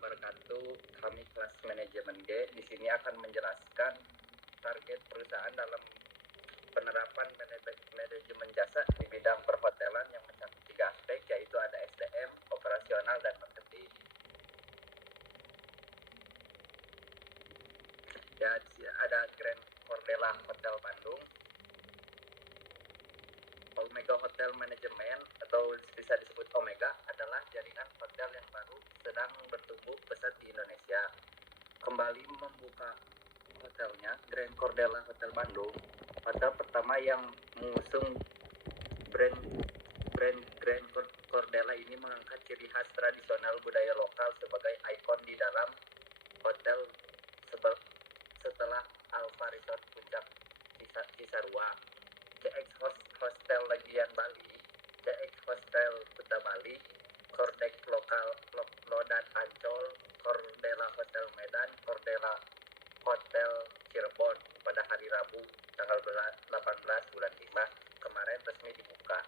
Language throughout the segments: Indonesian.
wabarakatuh. Kami kelas manajemen G di sini akan menjelaskan target perusahaan dalam penerapan manajemen jasa di bidang perhotelan yang mencakup 3 aspek, yaitu ada SDM, operasional, dan marketing. Ya, ada Grand Cordella Hotel Bandung, Omega Hotel Management atau bisa disebut Omega adalah jaringan hotel yang baru sedang bertumbuh pesat di Indonesia. Kembali membuka hotelnya, Grand Cordella Hotel Bandung, hotel pertama yang mengusung brand Grand Cordella ini mengangkat ciri khas tradisional budaya lokal sebagai ikon di dalam hotel setelah Alfa Resort Puncak Cisarua, CX Hostel Legian Bali, CX Hostel Kuta Bali, Kordek Lokal Lodan Ancol, Cordella Hotel Medan, Cordella Hotel Cirebon pada hari Rabu tanggal 18 bulan 5 kemarin resmi dibuka.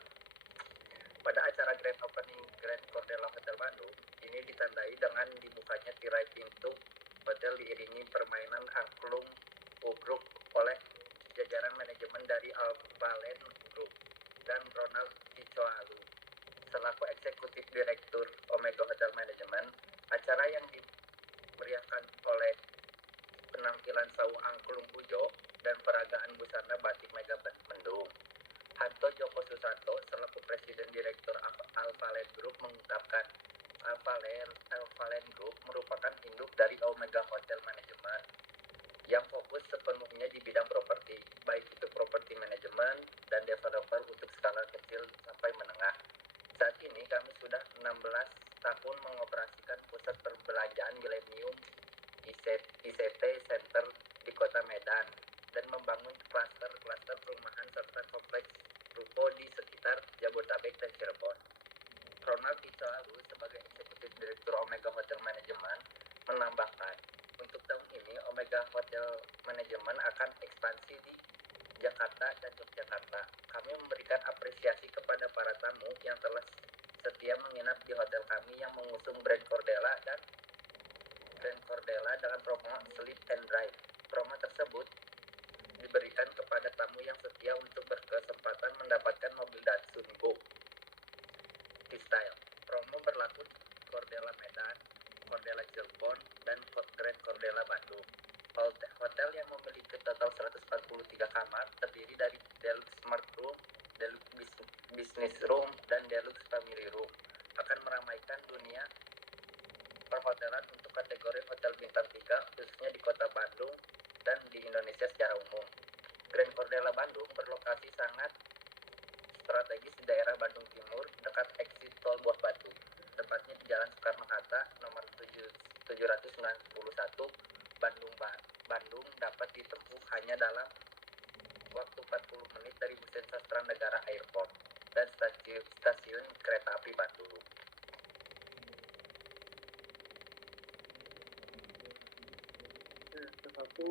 Pada acara Grand Opening Grand Cordella Hotel Bandung ini ditandai dengan dibukanya tirai pintu hotel diiringi permainan angklung ugruk oleh jajaran manajemen dari Alvalen Group dan Ronald Icoalu selaku eksekutif direktur Omega Hotel Management. Acara yang dimeriahkan oleh penampilan sawu angklung Ujo dan peragaan busana batik Mega Mendung. Hanto Joko Susanto selaku presiden direktur Alvalen Group mengungkapkan Alvalen Group merupakan induk dari Omega Hotel Management yang fokus sepenuhnya di bidang properti, baik itu properti manajemen dan developer untuk skala kecil sampai menengah. Saat ini kami sudah 16 tahun mengoperasikan pusat perbelanjaan Millennium ICT Center di Kota Medan dan membangun klaster perumahan serta kompleks ruko di sekitar Jabodetabek dan Cirebon. Ronald Icoalu sebagai eksekutif direktur Omega Hotel Management menambahkan, untuk tahun ini Omega Hotel Management akan ekspansi di Jakarta dan Yogyakarta. Kami memberikan apresiasi kepada para tamu yang telah setia menginap di hotel kami yang mengusung brand Cordella dengan promo Sleep and Drive. Promo tersebut diberikan kepada tamu yang setia untuk berkesempatan mendapatkan mobil Datsun Go Style. Promo berlaku Cordella Medan, Cordella Cirebon, dan Grand Cordella Bandung. Hotel yang memiliki total 143 kamar terdiri dari Deluxe Smart Room, Deluxe Business Room, dan Deluxe Family Room akan meramaikan dunia perhotelan untuk kategori hotel bintang 3 khususnya di kota Bandung dan di Indonesia secara umum. Grand Cordella Bandung berlokasi sangat strategis di daerah Bandung Timur dekat eksit tol Buah Batu, tepatnya di Jalan Soekarno-Hatta nomor 791 Bandung dapat ditempuh hanya dalam waktu 40 menit dari Busen Sastra Negara Airport dan stasiun kereta api Bandung. Satu,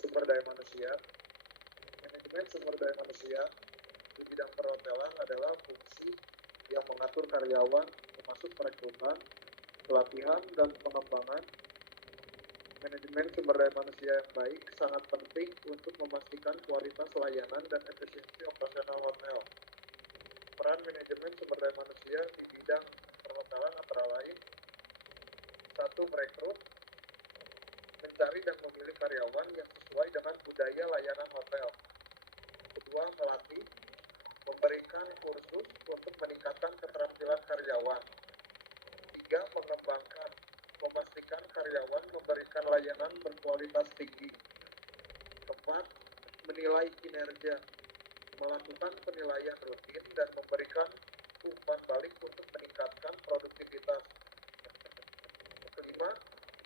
sumber daya manusia. Manajemen sumber daya manusia di bidang perhotelan adalah fungsi yang mengatur karyawan, termasuk perekrutan, pelatihan, dan pengembangan. Manajemen sumber daya manusia yang baik sangat penting untuk memastikan kualitas layanan dan efisiensi operasional hotel. Peran manajemen sumber daya manusia di bidang perhotelan antara lain: 1. Merekrut, mencari dan memilih karyawan yang sesuai dengan budaya layanan hotel. 2. Melatih, memberikan kursus untuk meningkatkan keterampilan karyawan. 3. Mengembangkan, memastikan karyawan memberikan layanan berkualitas tinggi. 4. Menilai kinerja, melakukan penilaian rutin dan memberikan umpan balik untuk meningkatkan produktivitas. 5.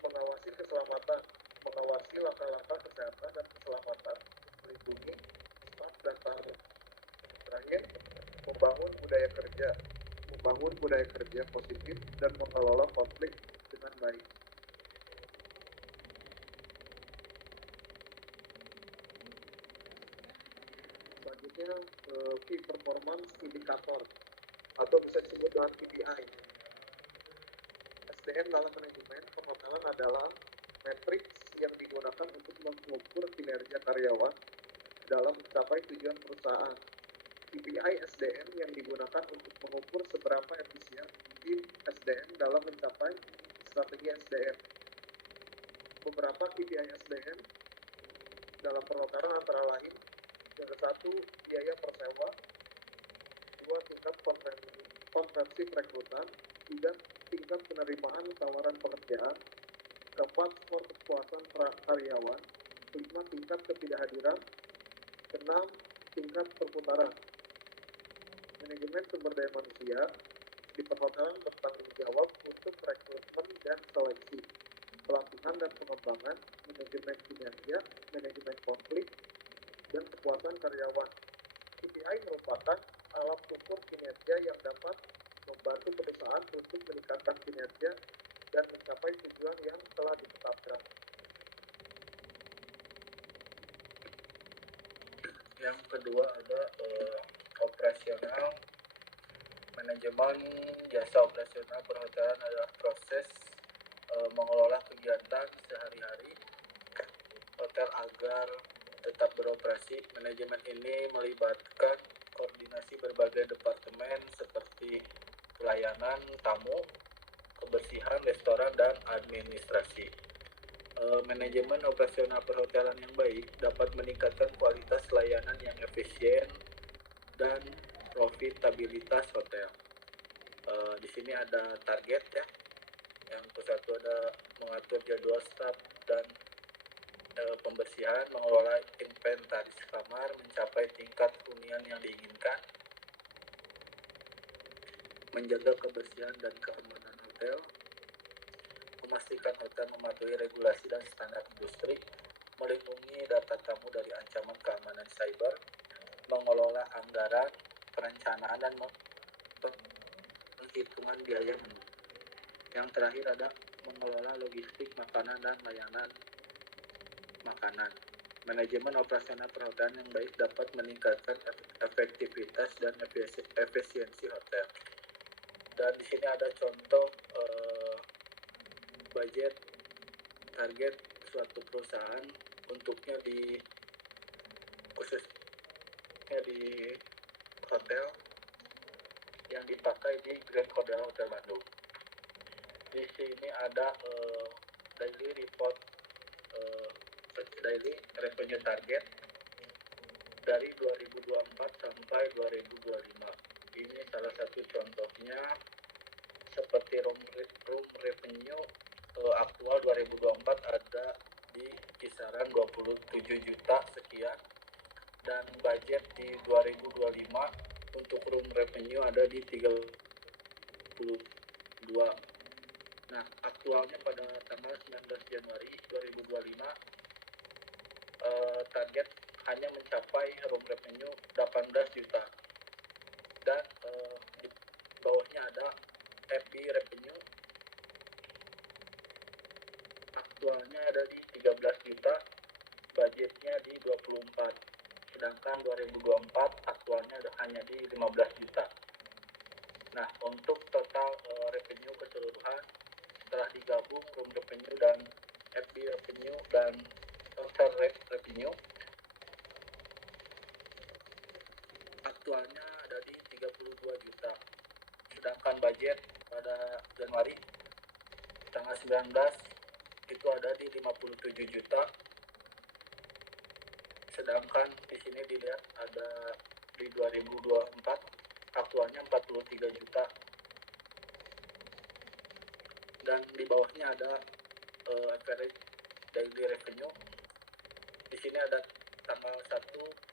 Mengawasi keselamatan, mengawasi langkah-langkah kesehatan dan keselamatan, melindungi staf dan tamu. Terakhir, membangun budaya kerja positif dan mengelola konflik dengan baik. Selanjutnya, Key Performance Indicator atau bisa disebut dengan KPI. SDM dalam manajemen perhotelan adalah matriks yang digunakan untuk mengukur kinerja karyawan dalam mencapai tujuan perusahaan. KPI SDM yang digunakan untuk mengukur seberapa efisien tim SDM dalam mencapai strategi SDM. Beberapa KPI SDM dalam perhotelan antara lain: yang satu, biaya persewa; dua, tingkat konversi perekrutan; tiga, tingkat penerimaan tawaran pekerjaan; keempat, skor kepuasan karyawan; kelima, tingkat ketidakhadiran; keenam, tingkat perputaran. Manajemen sumber daya manusia di perhotelan bertanggung jawab untuk rekrutmen dan seleksi, pelatihan dan pengembangan, manajemen kinerja, manajemen konflik, dan kepuasan karyawan. KPI merupakan alat ukur kinerja yang dapat membantu perusahaan untuk meningkatkan kinerja dan mencapai tujuan yang telah ditetapkan. Yang kedua ada operasional. Manajemen jasa operasional perhotelan adalah proses mengelola kegiatan sehari-hari hotel agar tetap beroperasi. Manajemen ini melibatkan koordinasi berbagai departemen seperti pelayanan tamu, kebersihan, restoran, dan administrasi. Manajemen operasional perhotelan yang baik dapat meningkatkan kualitas layanan yang efisien dan profitabilitas hotel. Di sini ada target ya. Yang satu ada mengatur jadwal staf dan pembersihan, mengelola inventaris kamar, mencapai tingkat hunian yang diinginkan, menjaga kebersihan dan keamanan hotel, memastikan hotel mematuhi regulasi dan standar industri, melindungi data tamu dari ancaman keamanan cyber, mengelola anggaran, perencanaan, dan penghitungan biaya menu. Yang terakhir ada mengelola logistik makanan dan layanan makanan. Manajemen operasional perhotelan yang baik dapat meningkatkan efektivitas dan efisiensi hotel. Dan di sini ada contoh budget target suatu perusahaan untuknya di khususnya di hotel yang dipakai di Grand Hotel Bandung. Di sini ada daily report, daily revenue target dari 2024 sampai 2025. Ini salah satu contohnya seperti room revenue aktual 2024 ada di kisaran 27 juta sekian, dan budget di 2025 untuk room revenue ada di 32. Nah, aktualnya pada tanggal 19 Januari 2025 target hanya mencapai room revenue 18 juta, dan di bawahnya ada FB revenue aktualnya ada di 13 juta, budgetnya di 24, sedangkan 2024 aktualnya hanya di 15 juta. Nah, untuk total revenue keseluruhan setelah digabung room revenue dan FB revenue dan hotel revenue aktualnya ada di 32 juta, sedangkan budget pada Januari tanggal 19 itu ada di 57 juta, sedangkan di sini dilihat ada di 2024 aktualnya 43 juta, dan di bawahnya ada average daily revenue. Di sini ada tanggal 1,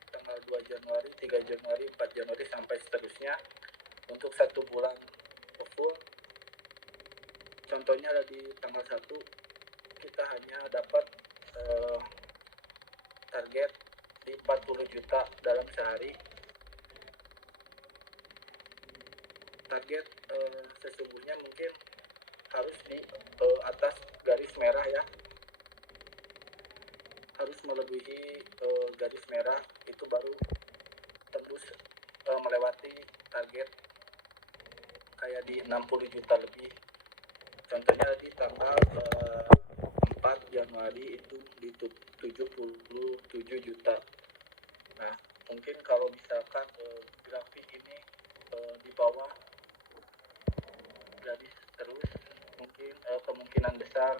tanggal 2 Januari, 3 Januari, 4 Januari sampai seterusnya untuk satu bulan full. Contohnya ada di tanggal 1 kita hanya dapat target di 40 juta dalam sehari. Target sesungguhnya mungkin harus di atas garis merah ya, harus melebihi garis merah, itu baru terus melewati target kayak di 60 juta lebih contohnya di tanggal 4 Januari itu di 77 juta. Nah, mungkin kalau misalkan grafik ini di bawah garis terus, mungkin kemungkinan besar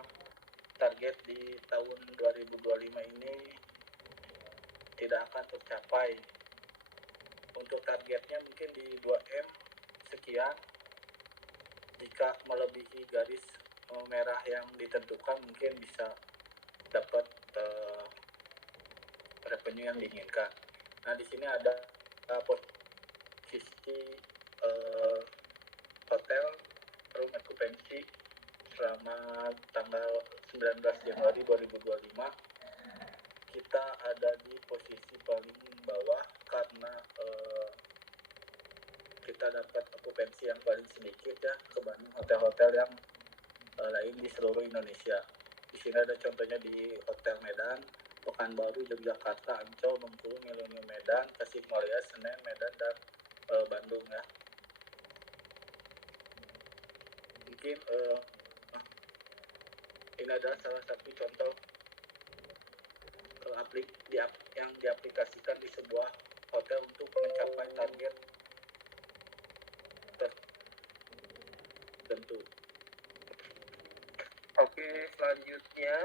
target di tahun 2025 ini tidak akan tercapai. Untuk targetnya mungkin di 2M sekian. Jika melebihi garis merah yang ditentukan, mungkin bisa dapat revenue yang diinginkan. Nah, di sini ada posisi hotel room occupancy selama tanggal 19 Januari 2025. Kita ada di posisi paling bawah karena kita dapat okupansi yang paling sedikit ya kebanding hotel-hotel yang lain di seluruh Indonesia. Di sini ada contohnya di Hotel Medan, Pekanbaru, Yogyakarta, Ancol, Bengkulu, Millennium Medan, Tasikmalaya, Senen, Medan, dan Bandung ya. Mungkin ini adalah salah satu contoh yang diaplikasikan di sebuah hotel untuk mencapai target tertentu. Oke, selanjutnya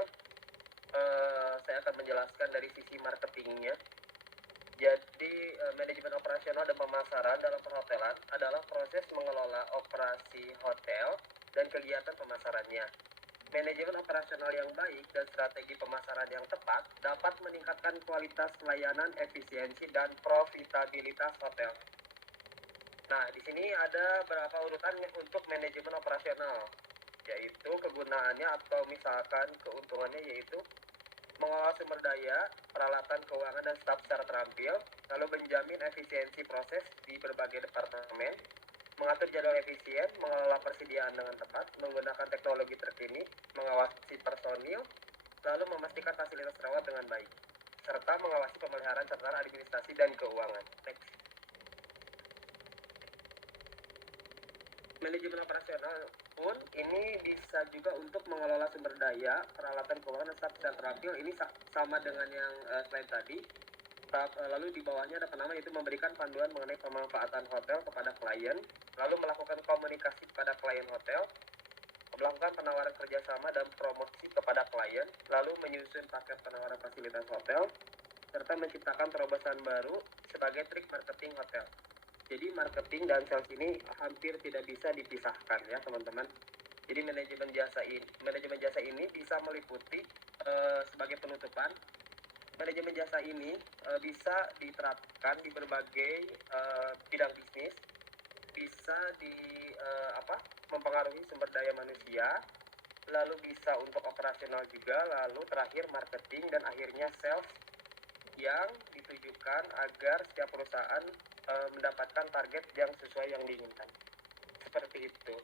saya akan menjelaskan dari sisi marketingnya. Jadi manajemen operasional dan pemasaran dalam perhotelan adalah proses mengelola operasi hotel dan kegiatan pemasarannya. Manajemen operasional yang baik dan strategi pemasaran yang tepat dapat meningkatkan kualitas pelayanan, efisiensi, dan profitabilitas hotel. Nah, di sini ada beberapa urutan untuk manajemen operasional, yaitu kegunaannya atau misalkan keuntungannya yaitu mengolah sumber daya, peralatan keuangan dan staf secara terampil, lalu menjamin efisiensi proses di berbagai departemen, mengatur jadwal efisien, mengelola persediaan dengan tepat, menggunakan teknologi terkini, mengawasi personil, lalu memastikan fasilitas rawat dengan baik, serta mengawasi pemeliharaan catatan administrasi dan keuangan. Next. Manajemen operasional pun ini bisa juga untuk mengelola sumber daya, peralatan keuangan dan staf secara terampil. Ini sama dengan yang slide tadi. Lalu di bawahnya ada penama, yaitu memberikan panduan mengenai pemanfaatan hotel kepada klien, lalu melakukan komunikasi kepada klien hotel, melakukan penawaran kerjasama dan promosi kepada klien, lalu menyusun paket penawaran fasilitas hotel, serta menciptakan terobosan baru sebagai trik marketing hotel. Jadi marketing dan sales ini hampir tidak bisa dipisahkan ya teman-teman. Jadi manajemen jasa ini bisa meliputi sebagai penutupan. Manajemen jasa ini bisa diterapkan di berbagai bidang bisnis, bisa mempengaruhi sumber daya manusia, lalu bisa untuk operasional juga, lalu terakhir marketing, dan akhirnya sales yang ditujukan agar setiap perusahaan mendapatkan target yang sesuai yang diinginkan. Seperti itu.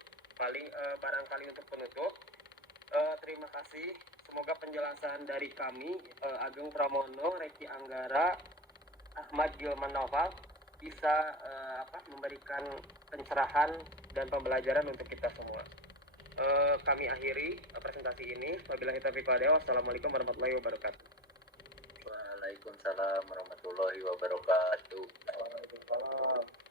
Barangkali untuk penutup, terima kasih. Semoga penjelasan dari kami, Ageng Pramono, Reki Anggara, Ahmad Gilman Noval, bisa memberikan pencerahan dan pembelajaran untuk kita semua. Kami akhiri presentasi ini. Wabillahi taufiq wal hidayah. Wassalamualaikum warahmatullahi wabarakatuh. Waalaikumsalam warahmatullahi wabarakatuh. Waalaikumsalam.